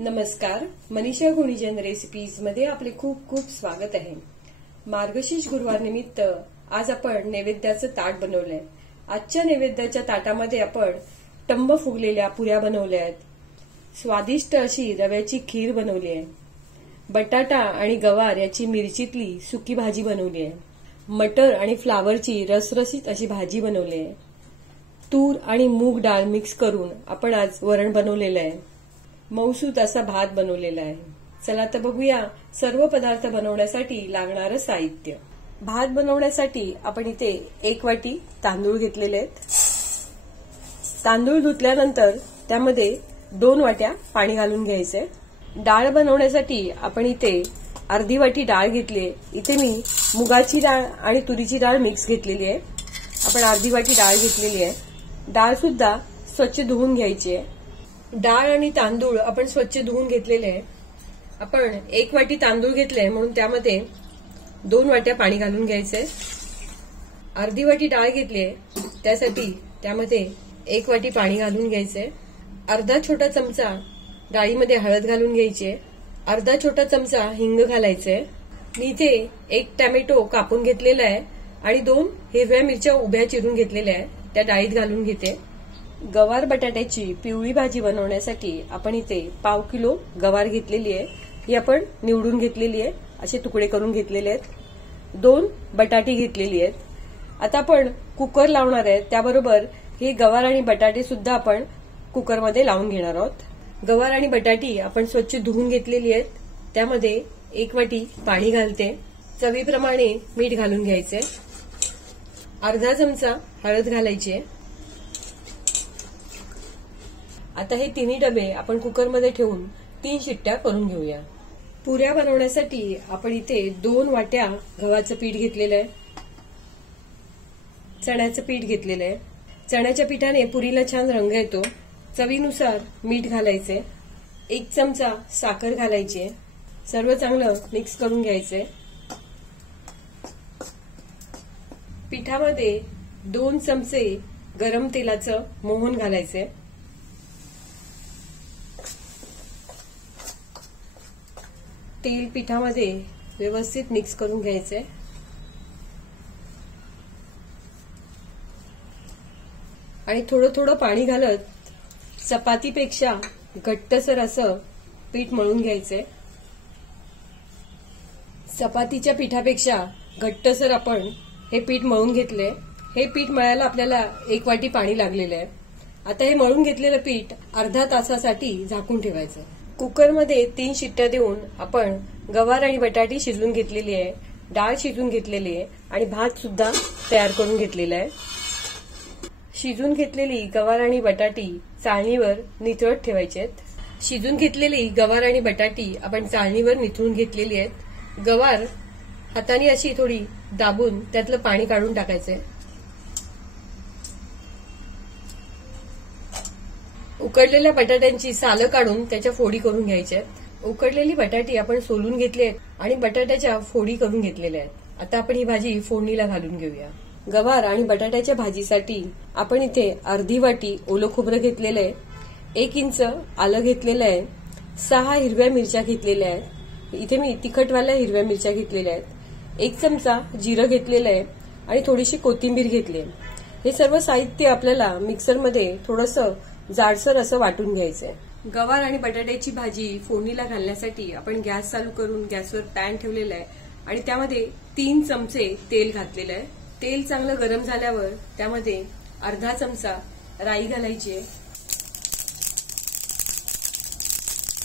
नमस्कार, मनीषा गुणीजन रेसिपीज मध्ये आपले खूप खूप स्वागत आहे। मार्गशीर्ष गुरुवार निमित्त आज आपण नैवेद्याचं ताट बनवलंय। आजच्या नैवेद्याच्या ताटामध्ये आपण टम्म फुगलेल्या पुऱ्या बनवल्या आहेत, स्वादिष्ट अशी रव्याची खीर बनवली आहे, बटाटा आणि गवार याची मिरचीतली सुकी भाजी बनवली आहे, मटर आणि फ्लावरची रसरशीत अशी भाजी बनवली आहे, तूर आणि मूग डाळ मिक्स करून आपण आज वरण बनवलेलं आहे, मऊसूत असा भात बनवलेला आहे। चला तर बघूया सर्व पदार्थ बनवण्यासाठी लागणारं साहित्य। भात बनवण्यासाठी आपण इथे 1 वाटी तांदूळ घेतलेले आहेत। तांदूळ धुतल्यानंतर त्यामध्ये 2 वाट्या पाणी घालून घ्यायचे। डाळ बनवण्यासाठी आपण इथे अर्धी वाटी डाळ घेतली। इथे मी मुगाची डाळ आणि तुरीची डाळ मिक्स घेतलेली आहे। आपण अर्धी वाटी डाळ घेतलेली आहे। डाळ सुद्धा स्वच्छ धुवून घ्यायची आहे। डाळ आणि तांदूळ आपण स्वच्छ धुवून घेतलेले आहे। आपण 1 वाटी तांदूळ घेतले म्हणून त्यामध्ये 2 वाट्या पाणी घालून घ्यायचे। अर्धी वाटी डाळ घेतली त्यासाठी त्यामध्ये 1 वाटी पाणी घालून घ्यायचे। अर्धा छोटा चमचा डाळीमध्ये हळद घालून घ्यायची। अर्धा छोटा चमचा हिंग घालायचे। मी इथे 1 टोमॅटो कापून घेतलेला आहे आणि 2 हिरव्या मिरच्या उभ्या चिरून घेतलेल्या आहेत, त्या डाळीत घालून घेते। गवार बटाट्याची पिवळी भाजी बनवण्यासाठी आपण इथे पाव किलो गवार घेतलेली आहे। ही आपण निवडून घेतलेली आहे, असे तुकडे करून घेतलेले आहेत। 2 बटाटी घेतलेली आहेत। आता आपण कुकर लावणार आहे, त्याबरोबर हे गवार आणि बटाटे सुद्धा आपण कुकरमध्ये लावून घेणार आहोत। गवार आणि बटाटी आपण स्वच्छ धुवून घेतलेली आहेत। त्यामध्ये 1 वाटी पाणी घालते। चवीप्रमाणे मीठ घालून घ्यायचे। अर्धा चमचा हळद घालायची। आता हे तिन्ही डबे आपण कुकरमध्ये ठेवून 3 शिट्ट्या करून घेऊया। पुऱ्या बनवण्यासाठी आपण इथे 2 वाट्या गव्हाचं पीठ घेतलेलं आहे, चण्याचं पीठ घेतलेलं आहे। चण्याच्या पिठाने पुरीला छान रंग येतो। चवीनुसार मीठ घालायचे। 1 चमचा साखर घालायची। सर्व चांगलं मिक्स करून घ्यायचे। पिठामध्ये 2 चमचे गरम तेलाचं मोहन घालायचे। तेल पिठामध्ये व्यवस्थित मिक्स करून घ्यायचे आणि थोडं थोडं पाणी घालत चपातीपेक्षा घट्टसर असं पीठ मळून घ्यायचे। चपातीच्या पिठापेक्षा घट्टसर आपण हे पीठ मळून घेतले। हे पीठ मळायला आपल्याला 1 वाटी पाणी लागलेलं आहे। आता हे मळून घेतलेलं पीठ अर्धा तासासाठी झाकून ठेवायचं। कुकरमध्ये 3 शिट्ट्या देऊन आपण गवार आणि बटाटी शिजवून घेतलेली आहे, डाळ शिजवून घेतलेली आहे आणि भात सुद्धा तयार करून घेतलेला आहे। शिजून घेतलेली गवार आणि बटाटी चाळणीवर निथळत ठेवायची आहेत। शिजून घेतलेली गवार आणि बटाटी आपण चाळणीवर निथळून घेतलेली आहेत। गवार हाताने अशी थोडी दाबून त्यातलं पाणी काढून टाकायचे। उकडलेल्या बटाट्यांची सालं काढून त्याच्या फोडी करून घ्यायच्या। उकडलेली बटाटी आपण सोलून घेतली आहेत आणि बटाट्याच्या फोडी करून घेतलेल्या आहेत। आता आपण ही भाजी फोडणीला घालून घेऊया। गवार आणि बटाट्याच्या भाजीसाठी आपण इथे अर्धी वाटी ओलं खोबरं घेतलेलं आहे, 1 इंच आलं घेतलेलं आहे, 6 हिरव्या मिरच्या घेतलेल्या आहेत। इथे मी तिखटवाल्या हिरव्या मिरच्या घेतलेल्या आहेत, 1 चमचा जिरं घेतलेलं आहे आणि थोडीशी कोथिंबीर घेतली आहे। हे सर्व साहित्य आपल्याला मिक्सरमध्ये थोडंसं जाडसर असं वाटून घ्यायचंय। गवार आणि बटाट्याची भाजी फोडणीला घालण्यासाठी आपण गॅस चालू करून गॅसवर पॅन ठेवलेला आहे आणि त्यामध्ये 3 चमचे तेल घातलेलं आहे। तेल चांगलं गरम झाल्यावर त्यामध्ये अर्धा चमचा राई घालायची आहे।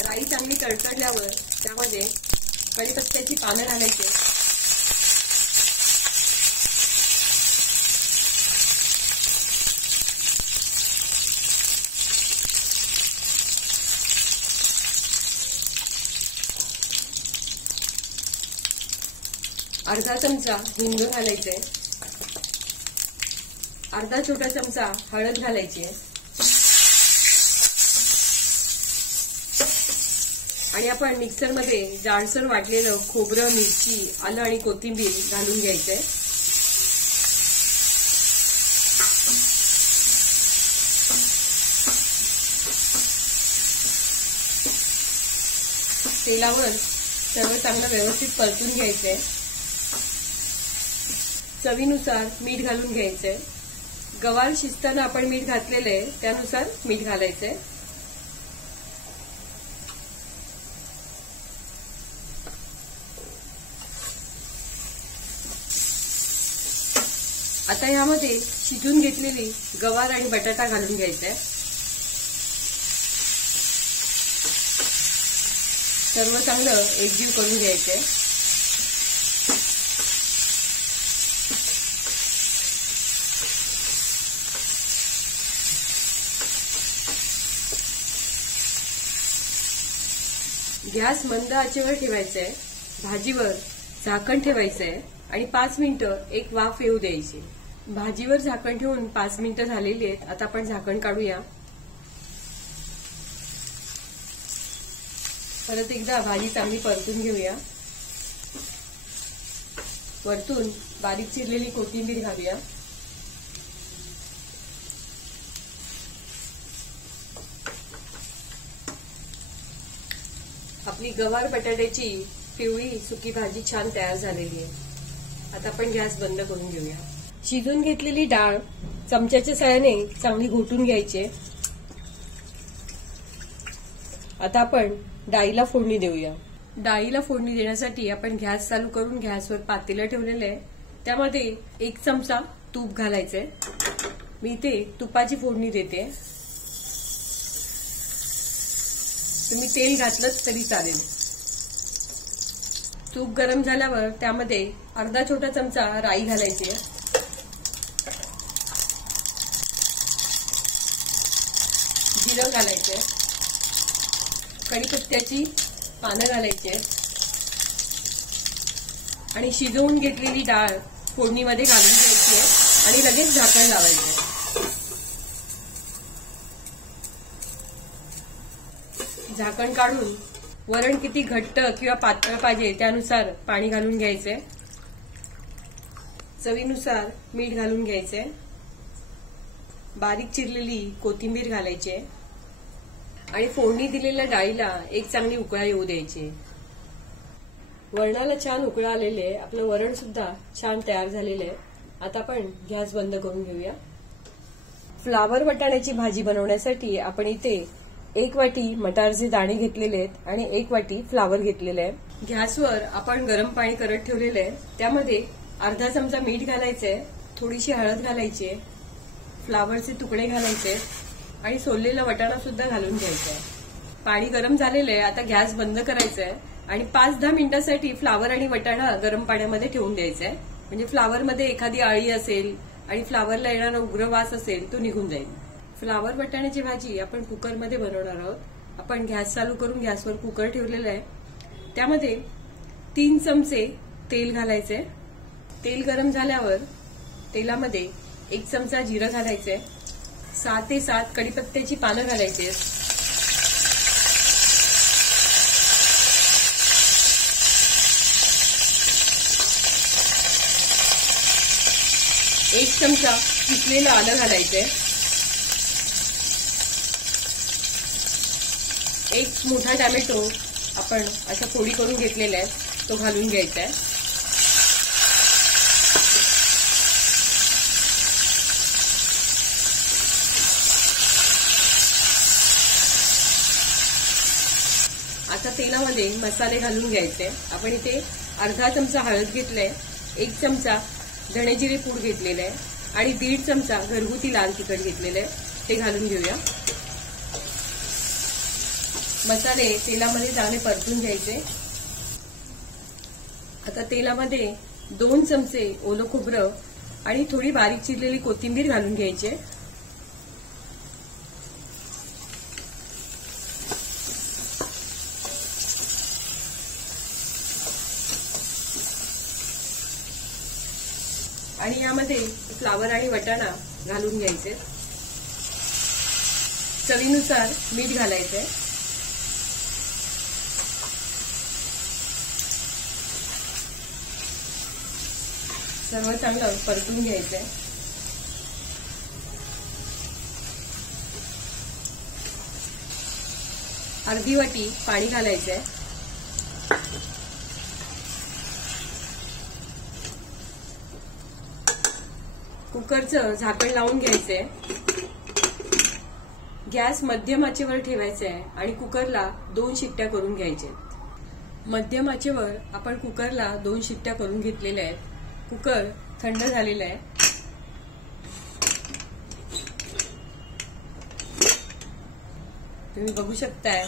राई चांगली तडतडल्यावर त्यामध्ये कढीपत्त्याची पानं घालायची। अर्धा चमचा हिंग घालायचे। अर्धा छोटा चमचा हळद घालायची आणि आपण मिक्सरमध्ये जाडसर वाटलेलं खोबरं, मिरची, आलं आणि कोथिंबीर घालून घ्यायचंय। तेलावर सर्व चांगलं व्यवस्थित परतून घ्यायचंय. चवीनुसार मीठ घालून घ्यायचंय. गवार शिजताना आपण मीठ घातलेलं आहे त्यानुसार मीठ घालायचंय. आता यामध्ये शिजून घेतलेली गवार आणि बटाटा घालून घ्यायचाय. सर्व चांगलं एकजीव करून घ्यायचंय. गॅस मंद आचेवर ठेवायचंय. भाजीवर झाकण ठेवायचंय आणि 5 मिनिटं एक वाफ येऊ द्यायची. भाजीवर झाकण ठेवून 5 मिनिटं झालेली आहेत. आता आपण झाकण काढूया. परत एकदा भाजी चांगली परतून घेऊया. वरतून बारीक चिरलेली कोथिंबीर घालूया. आपली गवार बटाट्याची पिवळी सुकी भाजी छान तयार झालेली आहे. आता आपण गॅस बंद करून घेऊया. शिजून घेतलेली डाळ चमच्याच्या साहाय्याने चांगली घोटून घ्यायची. आता आपण डाळीला फोडणी देऊया. डाळीला फोडणी देण्यासाठी आपण गॅस चालू करून गॅसवर पातेलं ठेवलेलं आहे. त्यामध्ये 1 चमचा तूप घालायचंय. मी इथे तुपाची फोडणी देते. तुम्ही तेल घातलं तरी चालेल. तूप गरम झाल्यावर त्यामध्ये अर्धा छोटा चमचा राई घालायची. जिरं घालायचे. कढीपत्त्याची पानं घालायची आणि शिजवून घेतलेली डाळ फोडणीमध्ये घालून घ्यायची आणि लगेच झाकण लावायचं. झाकण काढून वरण किती घट्ट किंवा पातळ पाहिजे त्यानुसार पाणी घालून घ्यायचंय. चवीनुसार मीठ घालून घ्यायचंय. बारीक चिरलेली कोथिंबीर घालायची आणि फोडणी दिलेल्या डाळीला एक चांगली उकळा येऊ द्यायची. वरणाला छान उकळा आलेले आहे. आपलं वरण सुद्धा छान तयार झालेलं आहे. आता आपण गॅस बंद करून घेऊया. फ्लावर वाटाण्याची भाजी बनवण्यासाठी आपण इथे 1 वाटी मटारचे दाणे घेतलेले आहेत आणि 1 वाटी फ्लावर घेतलेले आहे. गॅसवर आपण गरम पाणी करत ठेवलेलं आहे. त्यामध्ये अर्धा चमचा मीठ घालायचंय. थोडीशी हळद घालायची. फ्लावरचे तुकडे घालायचे आणि सोललेला वाटाणा सुद्धा घालून घ्यायचा आहे. पाणी गरम झालेलं आहे. आता गॅस बंद करायचा आहे आणि 5-10 मिनिटांसाठी फ्लावर आणि वाटाणा गरम पाण्यामध्ये ठेवून द्यायचा आहे. म्हणजे फ्लावरमध्ये एखादी आळी असेल आणि फ्लावरला येणारा उग्र वास असेल तो निघून जाईल. फ्लावर वाटाण्याची भाजी आपण कुकरमध्ये बनवणार आहोत. आपण गॅस चालू करून गॅसवर कुकर ठेवलेला आहे. त्यामध्ये 3 चमचे तेल घालायचे. तेल गरम झाल्यावर तेलामध्ये 1 चमचा जिरं घालायचंय. 6 ते 7 कढीपत्त्याची पानं घालायची. 1 चमचा किसलेलं आलं घालायचंय. 1 मोठा टोमॅटो आपण अशा फोडी करून घेतलेला आहे तो घालून घ्यायचा आहे. आता तेलामध्ये मसाले घालून घ्यायचे. आपण इथे अर्धा चमचा हळद घेतलाय. 1 चमचा धणे जिरे पूड घेतलेलं आहे आणि 1.5 चमचा घरगुती लाल तिखट घेतलेलं आहे ते घालून घेऊया. मसाले तेलामध्ये चांगले परतून घ्यायचे. आता तेलामध्ये 2 चमचे ओलं खोबरं आणि थोडी बारीक चिरलेली कोथिंबीर घालून घ्यायची. आणि यामध्ये फ्लावर आणि वाटाणा घालून घ्यायचे. चवीनुसार मीठ घालायचे. सर्व चांगलं परतून घ्यायचंय. अर्धी वाटी पाणी घालायचंय. कुकरचं झाकण लावून घ्यायचंय. गॅस मध्यम आचेवर ठेवायचा आहे आणि कुकरला 2 शिट्ट्या करून घ्यायच्या. मध्यम आचेवर आपण कुकरला 2 शिट्ट्या करून घेतलेल्या आहेत. कुकर थंड झालेला आहे. तुम्ही बघू शकताय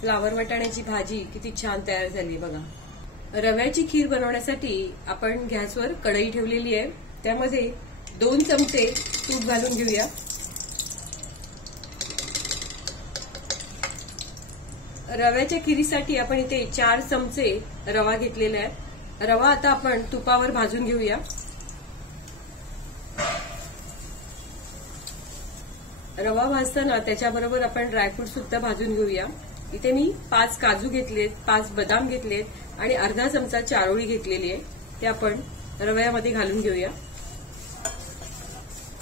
फ्लावर वाटाण्याची भाजी किती छान तयार झाली बघा. रव्याची खीर बनवण्यासाठी आपण गॅसवर कढई ठेवलेली आहे. त्यामध्ये 2 चमचे तूप घालून घेऊया. रव्याच्या खिरीसाठी आपण इथे 4 चमचे रवा घेतलेला आहे. रवा आता आपण तुपावर भाजून घेऊया. रवा भाजताना त्याच्याबरोबर आपण ड्रायफ्रूट सुद्धा भाजून घेऊया. इथे मी 5 काजू घेतलेत, 5 बदाम घेतलेत आणि अर्धा चमचा चारोळी घेतलेली आहे. ते आपण रव्यामध्ये घालून घेऊया.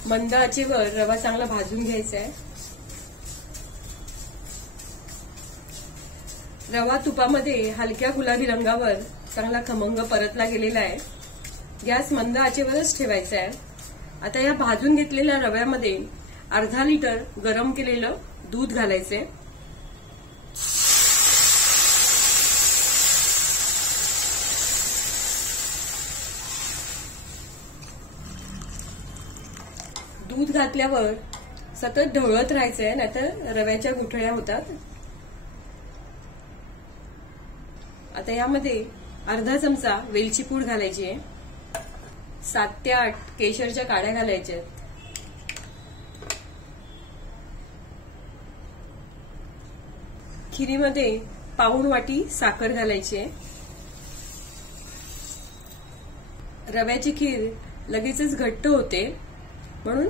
मंद आचेवर रवा चांगला भाजून घ्यायचा आहे. रवा तुपामध्ये हलक्या गुलाबी रंगावर चांगला खमंग परतला गेलेला आहे. गॅस मंद आचेवरच ठेवायचा आहे. आता या भाजून घेतलेल्या रव्यामध्ये अर्धा लिटर गरम केलेलं दूध घालायचंय. दूध घातल्यावर सतत ढवळत राहायचंय, नाहीतर रव्याच्या गुठळ्या होतात. आता यामध्ये अर्धा चमचा वेलची पूड घालायची आहे. 7 ते 8 केशरच्या काड्या घालायच्या. खिरीमध्ये पाऊण वाटी साखर घालायची आहे. रव्याची खीर लगेचच घट्ट होते, म्हणून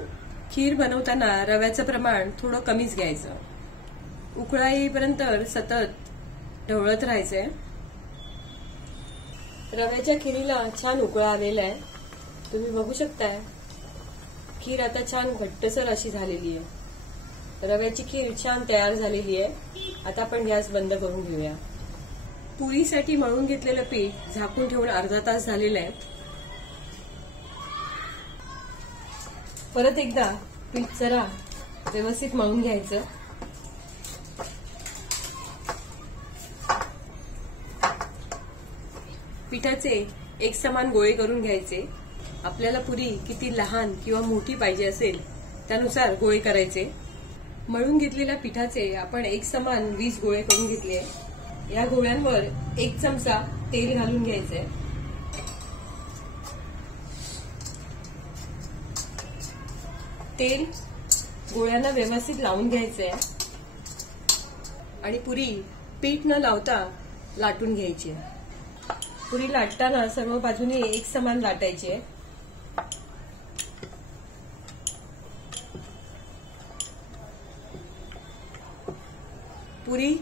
खीर बनवताना रव्याचं प्रमाण थोडं कमीच घ्यायचं. उकळा येईपर्यंत सतत ढवळत राहायचंय. रव्याच्या खिरीला छान उकळा आलेला आहे. तुम्ही बघू शकताय खीर आता छान घट्टसर अशी झालेली आहे. रव्याची खीर छान तयार झालेली आहे. आता आपण गॅस बंद करून घेऊया. पुरीसाठी मळून घेतलेलं पीठ झाकून ठेवून अर्धा तास झालेलं आहे. परत एकदा पीठ जरा व्यवस्थित मळून घ्यायचं. पिठाचे एकसमान गोळे करून घ्यायचे. आपल्याला पुरी किती लहान किंवा मोठी पाहिजे असेल त्यानुसार गोळे करायचे. मळून घेतलेल्या पिठाचे आपण एकसमान 20 गोळे करून घेतले. या गोळ्यांवर 1 चमचा तेल घालून घ्यायचंय. तेल गोळ्यांना व्यवस्थित लावून घ्यायचंय आणि पुरी पीठ न लावता लाटून घ्यायची. पुरी लाटताना सर्व बाजूने एक समान लाटायची आहे. पुरी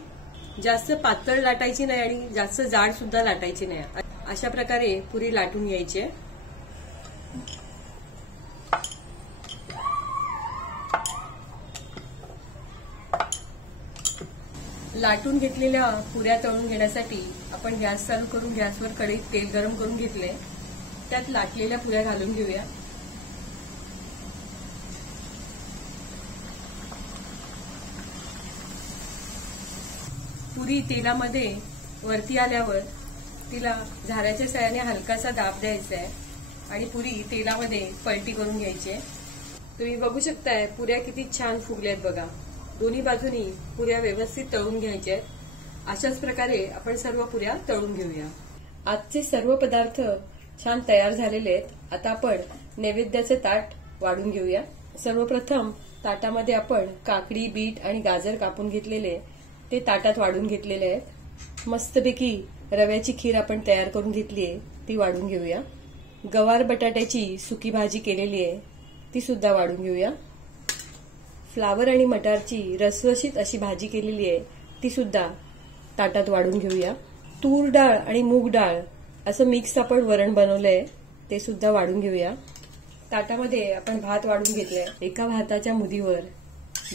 जास्त पातळ लाटायची नाही आणि जास्त जाड सुद्धा लाटायची नाही. अशा प्रकारे पुरी लाटून घ्यायची आहे. लाटून घेतलेल्या पुऱ्या तळून घेण्यासाठी आपण गॅस चालू करून गॅसवर कढईत तेल गरम करून घेतले. त्यात लाटलेल्या पुऱ्या घालून घेऊया. पुरी तेलामध्ये वरती आल्यावर तिला झाऱ्याच्या साहाय्याने हलकासा दाब द्यायचा आहे आणि पुरी तेलामध्ये पलटी करून घ्यायची आहे. तुम्ही बघू शकताय पुऱ्या किती छान फुगल्यात बघा. दोन्ही बाजूनी पुऱ्या व्यवस्थित तळून घ्यायच्या आहेत. अशाच प्रकारे आपण सर्व पुऱ्या तळून घेऊया. आजचे सर्व पदार्थ छान तयार झालेले आहेत. आता आपण नैवेद्याचे ताट वाढून घेऊया. सर्वप्रथम ताटामध्ये आपण काकडी, बीट आणि गाजर कापून घेतलेले ते ताटात वाढून घेतलेले आहेत. मस्तपैकी रव्याची खीर आपण तयार करून घेतली आहे, ती वाढून घेऊया. गवार बटाट्याची सुकी भाजी केलेली आहे, ती सुद्धा वाढून घेऊया. फ्लावर आणि मटारची रसरशीत अशी भाजी केलेली आहे, ती सुद्धा ताटात वाढून घेऊया. तूर डाळ आणि मूग डाळ असं मिक्स आपण वरण बनवलंय, ते सुद्धा वाढून घेऊया. ताटामध्ये आपण भात वाढून घेतलाय. एका भाताच्या मुदीवर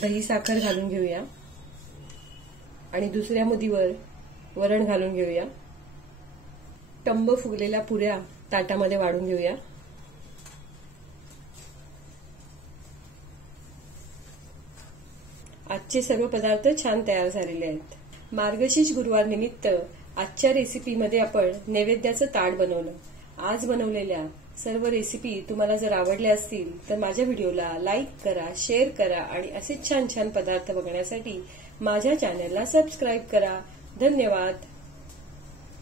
दही साखर घालून घेऊया आणि दुसऱ्या मुदीवर वरण घालून घेऊया. टंब फुगलेल्या पुऱ्या ताटामध्ये वाढून घेऊया. आजचे सर्व पदार्थ छान तयार झालेले आहेत. मार्गशीर्ष गुरुवार निमित्त आजच्या रेसिपीमध्ये आपण नैवेद्याचं ताट बनवलं. आज बनवलेल्या सर्व रेसिपी तुम्हाला जर आवडल्या असतील तर माझ्या व्हिडिओला लाईक करा, शेअर करा आणि असे छान छान पदार्थ बघण्यासाठी माझ्या चॅनलला सबस्क्राईब करा. धन्यवाद.